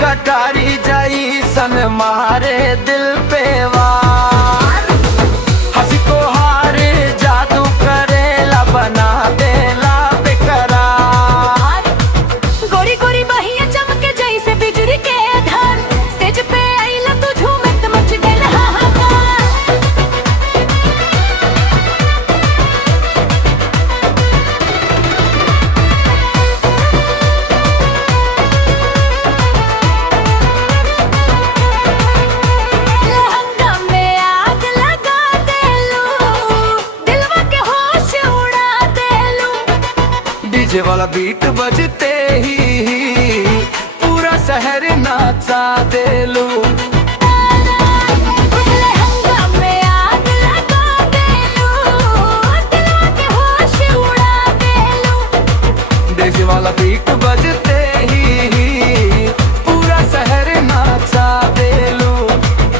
कटारी जाई सन मारे दिल पे वार। हंसी को हार जादू करेला बना देला बेकरार। गोरी गोरी बहिया चमके जैसे बिजली के धार। स्टेज पे आइला तू झूमे त मच गइल हाहाकार। लहंगा में आग लगा देलू, दिलवा के होश उड़ा देलू। डीजे वाला बीट बजते ही पूरा शहर नाचा देलू। लहंगा में आग लगा देलू, दिलवा के होश उड़ा देलू। डीजे वाला बीट बजते ही पूरा शहर नाचा देलू।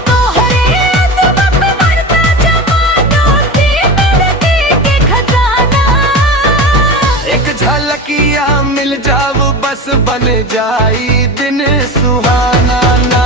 तोहरे अदब पे मरता जमाना, मिलती के खजाना। एक झलकिया मिल जाओ बस बन जाई दिन सुहाना ना।